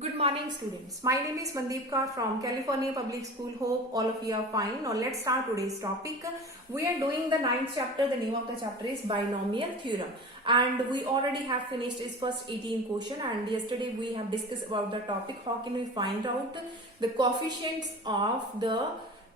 Good morning, students. My name is Mandeep Kaur from California Public School. Hope all of you are fine. Now let's start today's topic. We are doing the ninth chapter. The name of the chapter is binomial theorem, and we already have finished its first 18 question. And yesterday we have discussed about the topic. How can we find out the coefficients of the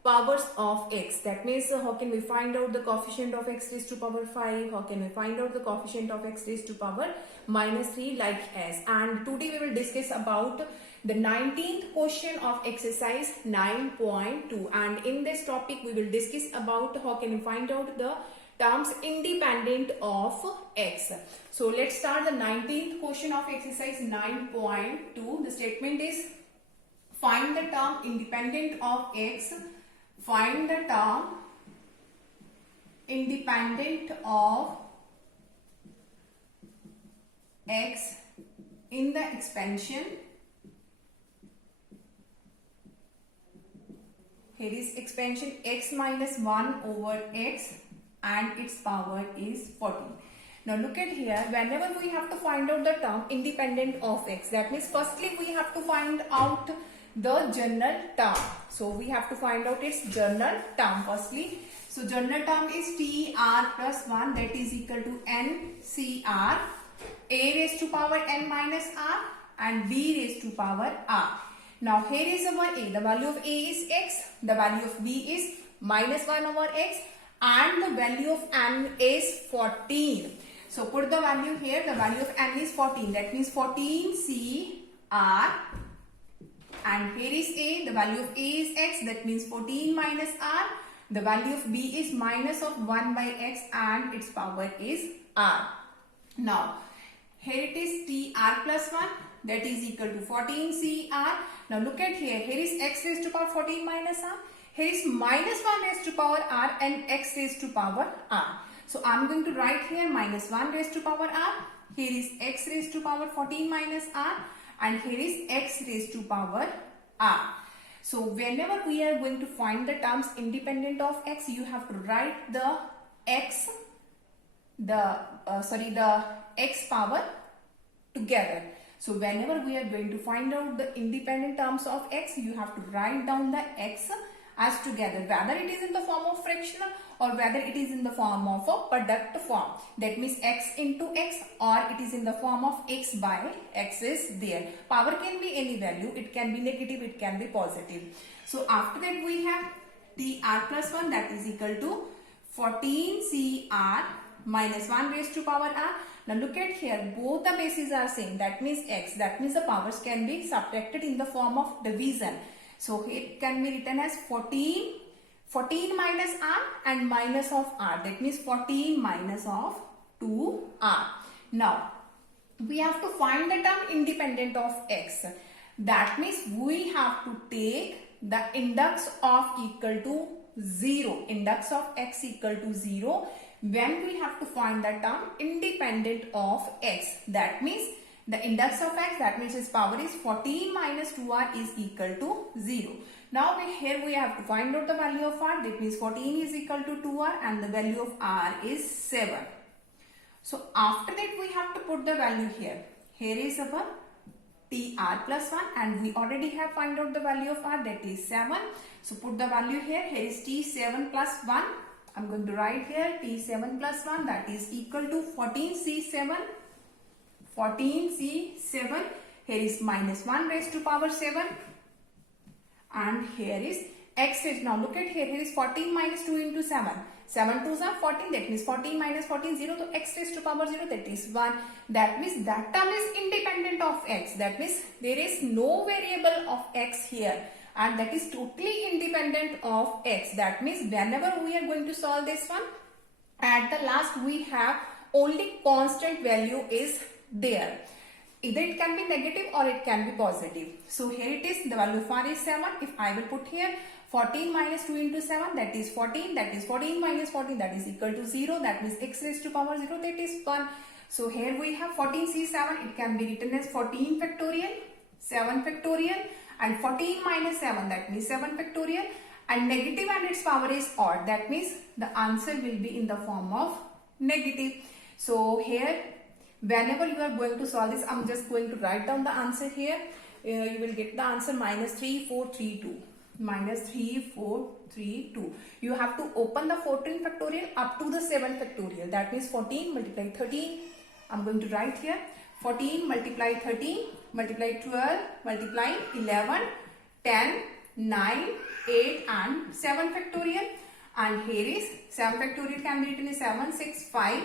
powers of x? That means how can we find out the coefficient of x raised to power 5? How can we find out the coefficient of x raised to power minus 3 like as? And today we will discuss about the 19th question of exercise 9.2, and in this topic we will discuss about how can we find out the terms independent of x. So let's start the 19th question of exercise 9.2. The statement is find the term independent of x. Find the term independent of x in the expansion. Here is expansion x minus 1 over x and its power is 14. Now look at here, whenever we have to find out the term independent of x, that means firstly we have to find out the general term. So we have to find out its general term firstly. So general term is TR plus 1, that is equal to NCR, A raised to power n minus r and B raised to power r. Now here is our A, the value of A is x, the value of B is minus 1 over x and the value of n is 14. So put the value here, the value of n is 14, that means 14 CR. And here is A, the value of A is x, that means 14 minus r. The value of B is minus of 1 by x and its power is r. Now, here it is TR plus 1, that is equal to 14 CR. Now look at here, here is x raised to power 14 minus r. Here is minus 1 raised to power r and x raised to power r. So I am going to write here minus 1 raised to power r. Here is x raised to power 14 minus r. And here is x raised to power r. So whenever we are going to find the terms independent of x, you have to write the x, the x power together. So whenever we are going to find out the independent terms of x, you have to write down the x as together, whether it is in the form of fractional or whether it is in the form of a product form. That means x into x, or it is in the form of x by x is there. Power can be any value, it can be negative, it can be positive. So after that we have TR plus 1, that is equal to 14 CR minus 1 raised to power r. Now look at here, both the bases are same, that means x, that means the powers can be subtracted in the form of division. So it can be written as 14 minus r and minus of r, that means 14 minus of 2r. Now we have to find the term independent of x. That means we have to take the index of equal to 0, index of x equal to 0 when we have to find the term independent of x. That means the index of x, that means its power is 14 minus 2r is equal to 0. Now here we have to find out the value of r, that means 14 is equal to 2r and the value of r is 7. So after that we have to put the value here. Here is our TR plus 1 and we already have find out the value of r, that is 7. So put the value here, here is T7 plus 1. I am going to write here T7 plus 1, that is equal to 14C7. 14C7, here is minus 1 raised to power 7 and here is x raised. Now look at here, here is 14 minus 2 into 7. 7 2s are 14, that means 14 minus 14 0, so x raised to power 0, that is 1. That means that term is independent of x, that means there is no variable of x here and that is totally independent of x. That means whenever we are going to solve this one, at the last we have only constant value is there. Either it can be negative or it can be positive. So here it is, the value of r is 7. If I will put here 14 minus 2 into 7, that is 14, that is 14 minus 14, that is equal to 0, that means x raised to power 0, that is 1. So here we have 14C7, it can be written as 14 factorial, 7 factorial and 14 minus 7, that means 7 factorial, and negative and its power is odd, that means the answer will be in the form of negative. So here whenever you are going to solve this, I'm just going to write down the answer here. you will get the answer minus 3432. Minus 3432. You have to open the 14 factorial up to the 7 factorial. That means 14 multiply 13. I'm going to write here 14 multiply 13 multiply 12 multiply 11 10 9 8 and 7 factorial. And here is 7 factorial can be written as 7 6 5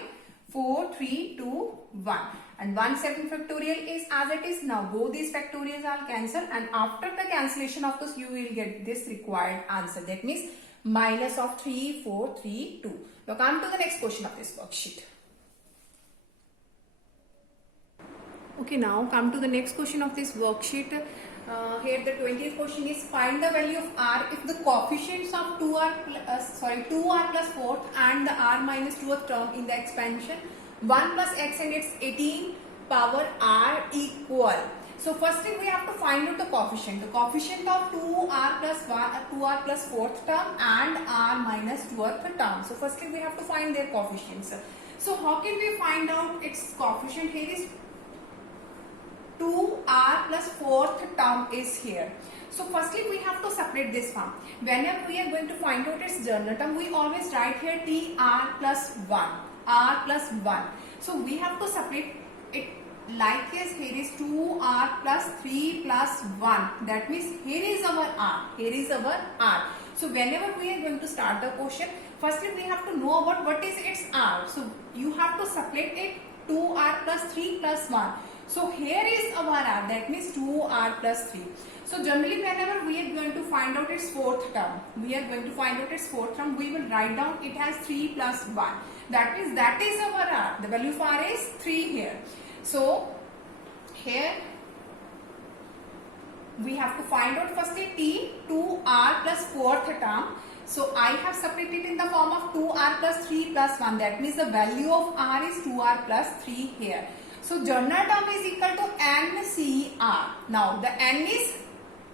4 3 2 1. And 1 7 factorial is as it is. Now both these factorials are cancelled, and after the cancellation of this you will get this required answer. That means minus of 3432. Now come to the next question of this worksheet. Okay, now come to the next question of this worksheet. Here the 20th question is find the value of r if the coefficients of 2r plus 4th and the r minus 2th term in the expansion 1 plus x and its 18 power r equal. So first thing we have to find out the coefficient. The coefficient of 2r plus 4th term and r minus 2th term. So first thing we have to find their coefficients. So how can we find out its coefficient? Here is 2r plus 4th term is here. So firstly we have to separate this form. Whenever we are going to find out its general term, we always write here tr plus 1, r plus 1. So we have to separate it like this. Here is 2r plus 3 plus 1. That means here is our r, here is our r. So whenever we are going to start the question, firstly we have to know about what is its r. So you have to separate it 2r plus 3 plus 1. So here is our r, that means 2r plus 3. So generally whenever we are going to find out its 4th term, we will write down it has 3 plus 1. That means that is our r. The value of r is 3 here. So here we have to find out firstly t 2r plus 4th term. So I have separated in the form of 2r plus 3 plus 1. That means the value of r is 2r plus 3 here. So general term is equal to NCR. Now the n is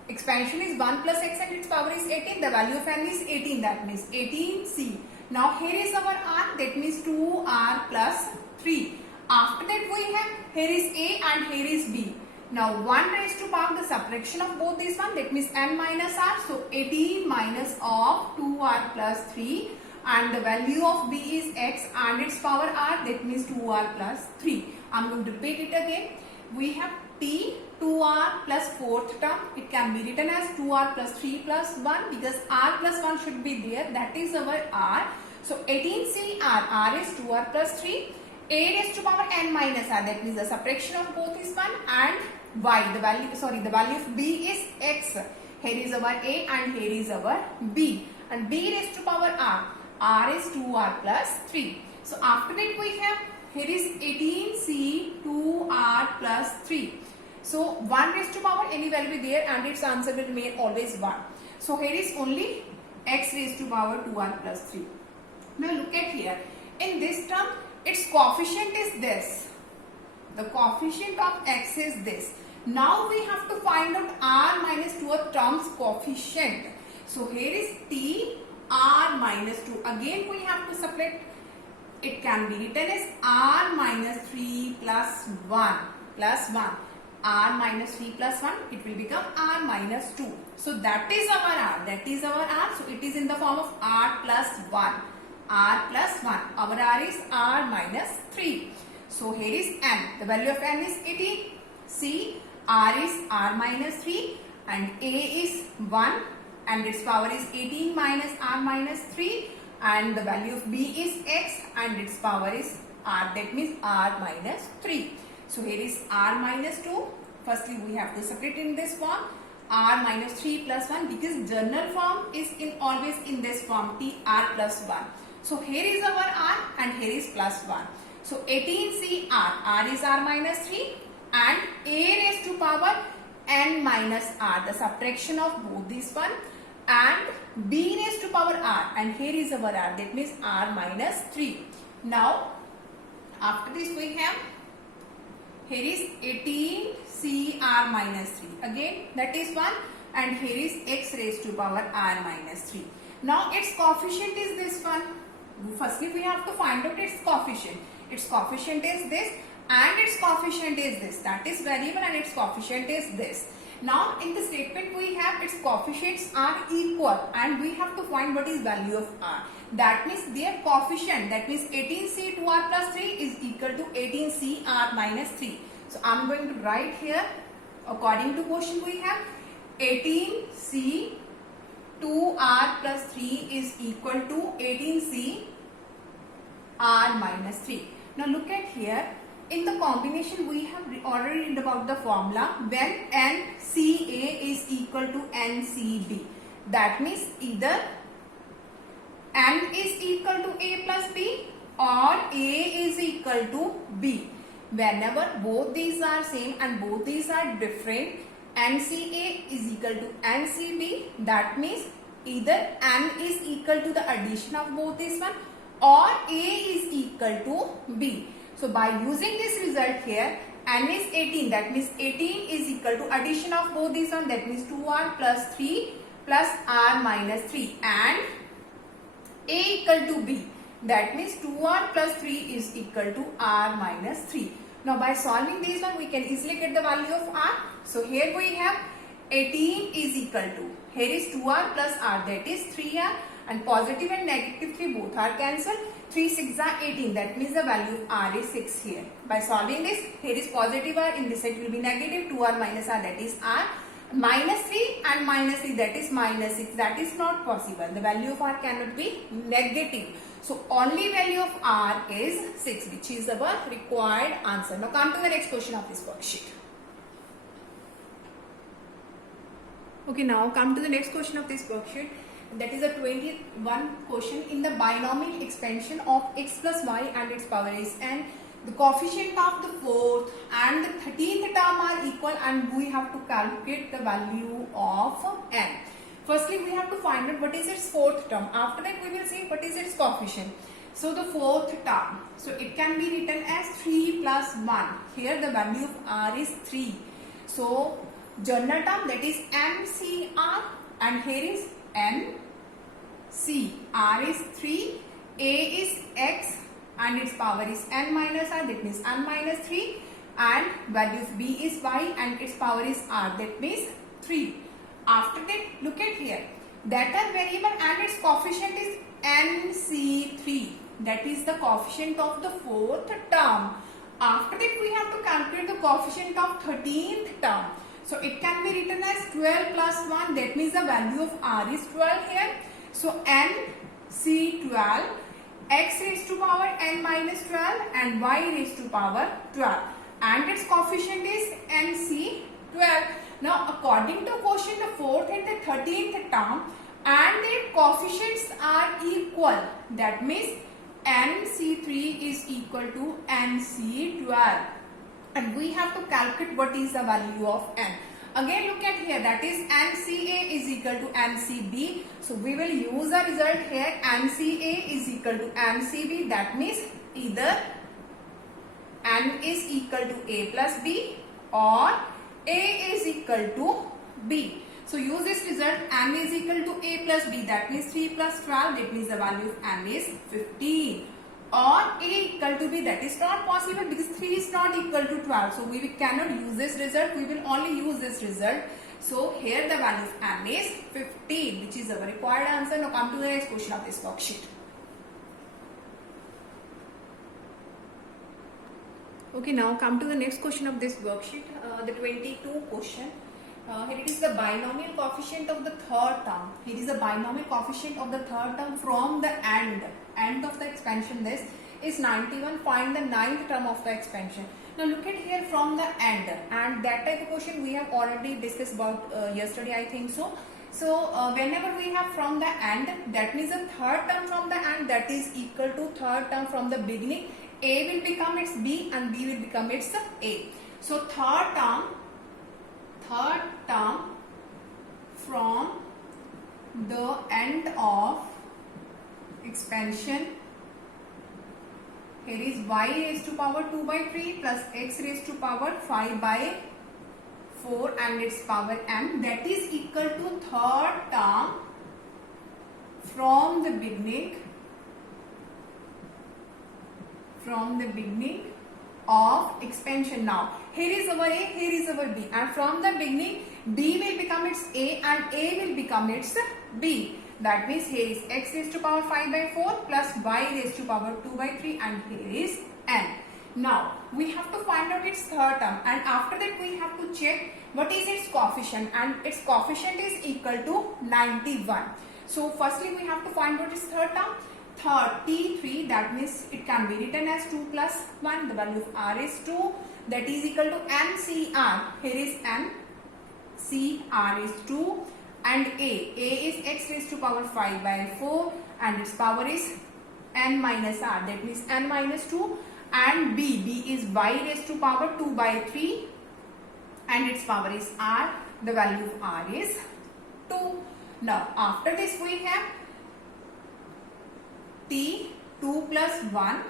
expansion is 1 plus x and its power is 18. The value of n is 18. That means 18C. Now here is our r. That means 2r plus 3. After that we have here is a and here is b. Now 1 raised to power the subtraction of both these one. That means n minus r. So 18 minus of 2r plus 3. And the value of b is x and its power r. That means 2r plus 3. I'm going to repeat it again. We have t 2r plus 4th term. It can be written as 2r plus 3 plus 1 because r plus 1 should be there. That is our r. So 18c r is 2r plus 3. A raised to power n minus r. That means the subtraction of both is 1 and y. The value of b is x. Here is our a and here is our b. And b raised to power r. R is 2r plus 3. So after that we have here is 18c 2r plus 3. So 1 raised to power any value will be there and its answer will remain always 1. So here is only x raised to power 2r plus 3. Now look at here. In this term its coefficient is this. The coefficient of x is this. Now we have to find out r minus 2th term's coefficient. So here is t r minus 2. Again we have to separate. It can be written as r minus 3 plus 1 plus 1. R minus 3 plus 1. It will become r minus 2. So that is our r. That is our r. So it is in the form of r plus 1. R plus 1. Our r is r minus 3. So here is n. The value of n is 18. C. R is r minus 3 and a is 1 and its power is 18 minus r minus 3 and the value of b is x and its power is r. That means r minus 3. So here is r minus 2. Firstly we have to separate in this form r minus 3 plus 1 because general form is always in this form t r plus 1. So here is our r and here is plus 1. So 18c r is r minus 3 and a raised to power n minus r, the subtraction of both these one, and b raised to power r and here is our r, that means r minus 3. Now after this we have here is 18c r minus 3, again that is 1 and here is x raised to power r minus 3. Now its coefficient is this one. Firstly we have to find out its coefficient. Its coefficient is this and its coefficient is this. That is variable and its coefficient is this. Now in the statement we have its coefficients are equal and we have to find what is value of r. That means their coefficient, that means 18c 2r plus 3 is equal to 18c r minus 3. So I am going to write here according to question we have 18c 2r plus 3 is equal to 18c r minus 3. Now look at here. In the combination we have already read about the formula when NCA is equal to NCB. That means either N is equal to A plus B or A is equal to B. Whenever both these are same and both these are different, NCA is equal to NCB. That means either N is equal to the addition of both these one or A is equal to B. So by using this result here, N is 18, that means 18 is equal to addition of both these one, that means 2r plus 3 plus r minus 3 and A equal to B, that means 2r plus 3 is equal to r minus 3. Now by solving these one we can easily get the value of r. So here we have 18 is equal to, here is 2r plus r, that is 3r, and positive and negative 3 both are cancelled. 3 6 are 18, that means the value of r is 6 here. By solving this, here is positive r, in this side will be negative, 2r minus r, that is r, minus 3 and minus 3, that is minus 6, that is not possible. The value of r cannot be negative. So only value of r is 6, which is our required answer. Now come to the next question of this worksheet. Okay, now come to the next question of this worksheet. That is a 21 question. In the binomial expansion of x plus y and its power is n, the coefficient of the fourth and the 13th term are equal and we have to calculate the value of n. Firstly, we have to find out what is its fourth term. After that, we will see what is its coefficient. So the fourth term, so it can be written as 3 plus 1. Here the value of r is 3. So general term, that is MCR, and here is N. C, r is 3, a is x and its power is n minus r, that means n minus 3, and value of b is y and its power is r, that means 3. After that, look at here, that are variable and its coefficient is NC3, that is the coefficient of the fourth term. After that, we have to calculate the coefficient of 13th term. So it can be written as 12 plus 1, that means the value of r is 12 here. So NC12, x raised to power n minus 12 and y raised to power 12, and its coefficient is NC12. Now according to question, the 4th and the 13th term and their coefficients are equal, that means NC3 is equal to NC12, and we have to calculate what is the value of n. Again look at here, that is NCA is equal to NCB. So we will use the result here, NCA is equal to NCB, that means either n is equal to a plus b or a is equal to b. So use this result, n is equal to a plus b, that means 3 plus 12, that means the value of n is 15. Or a equal to b, that is not possible because 3 is not equal to 12. So we cannot use this result, we will only use this result. So here the value of n is 15, which is our required answer. Now come to the next question of this worksheet. Okay, now come to the next question of this worksheet, the 22 question. Here it is the binomial coefficient of the third term. Here is the binomial coefficient of the third term from the end of the expansion. This is 91. Find the ninth term of the expansion. Now look at here from the end, and that type of question we have already discussed about yesterday, I think so. So whenever we have from the end, that means the third term from the end, that is equal to third term from the beginning. A will become its B and B will become its A. So third term from the end of expansion, here is y raised to power 2 by 3 plus x raised to power 5 by 4 and its power m, that is equal to third term from the beginning of expansion. Now here is our A, here is our B, and from the beginning B will become its A and A will become its B. That means here is x raised to power 5 by 4 plus y raised to power 2 by 3, and here is n. Now we have to find out its third term, and after that we have to check what is its coefficient, and its coefficient is equal to 91. So firstly we have to find out its third term. Third, T3, that means it can be written as 2 plus 1. The value of R is 2. That is equal to NCR. Here is N. CR is 2. And A is x raised to power 5 by 4. And its power is N minus R. That means N minus 2. And B is y raised to power 2 by 3. And its power is R. The value of R is 2. Now, after this we have T 2 plus 1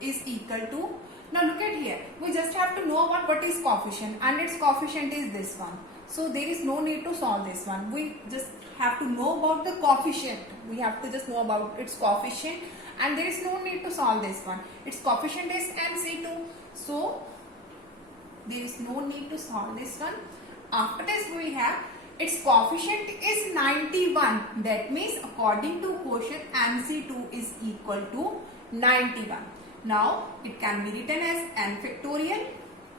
is equal to, now look at here, we just have to know about what is coefficient, and its coefficient is this one. So there is no need to solve this one. We just have to know about the coefficient. We have to just know about its coefficient, and there is no need to solve this one. Its coefficient is NC2. So there is no need to solve this one. After this we have its coefficient is 91. That means according to quotient NC2 is equal to 91. Now it can be written as n factorial,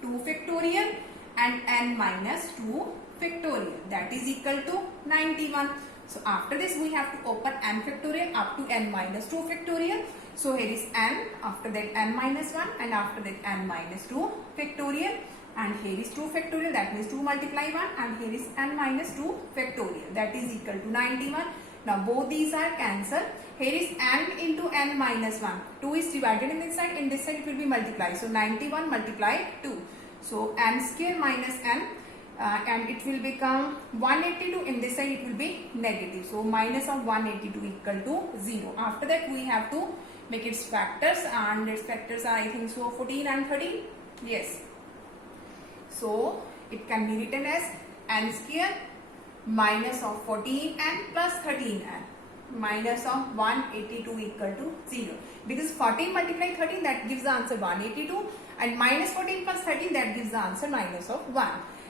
2 factorial and n minus 2 factorial. That is equal to 91. So after this we have to open n factorial up to n minus 2 factorial. So here is n, after that n minus 1, and after that n minus 2 factorial. And here is 2 factorial, that means 2 multiply 1, and here is n minus 2 factorial, that is equal to 91. Now both these are cancelled. Here is n into n minus 1. 2 is divided in this side it will be multiplied. So 91 multiply 2. So n square minus n, and it will become 182. In this side it will be negative. So minus of 182 equal to 0. After that we have to make its factors, and its factors are, I think so, 14 and 13. Yes. So it can be written as n square minus of 14n plus 13n minus of 182 equal to 0. Because 14 multiply 13, that gives the answer 182, and minus 14 plus 13, that gives the answer minus of 1.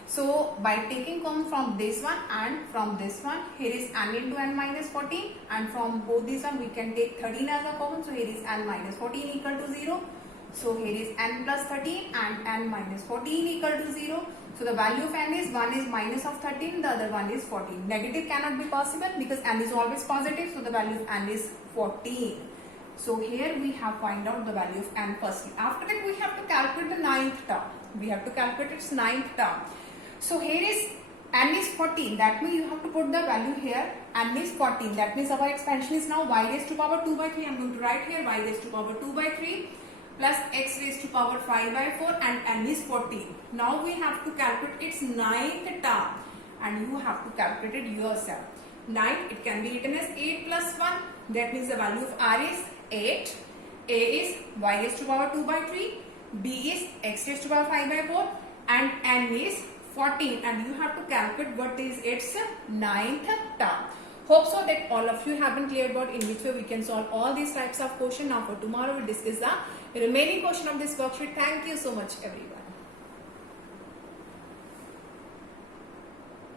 So by taking common from this one and from this one, here is n into n minus 14, and from both these one we can take 13 as a common. So here is n minus 14 equal to 0. So here is n plus 13 and n minus 14 equal to 0. So the value of n is, one is minus of 13, the other one is 14. Negative cannot be possible because n is always positive. So the value of n is 14. So here we have find out the value of n firstly. After that we have to calculate the ninth term. We have to calculate its ninth term. So here is n is 14. That means you have to put the value here. N is 14. That means our expansion is now y raised to power 2 by 3. I am going to write here y raised to power 2 by 3. Plus x raised to power 5 by 4, and n is 14. Now we have to calculate its ninth term, and you have to calculate it yourself. Ninth, it can be written as 8 plus 1. That means the value of r is 8. A is y raised to power 2 by 3. B is x raised to power 5 by 4. And n is 14. And you have to calculate what is its ninth term. Hope so that all of you have been clear about in which way we can solve all these types of questions. Now for tomorrow we'll discuss the remaining portion of this worksheet. Thank you so much everyone.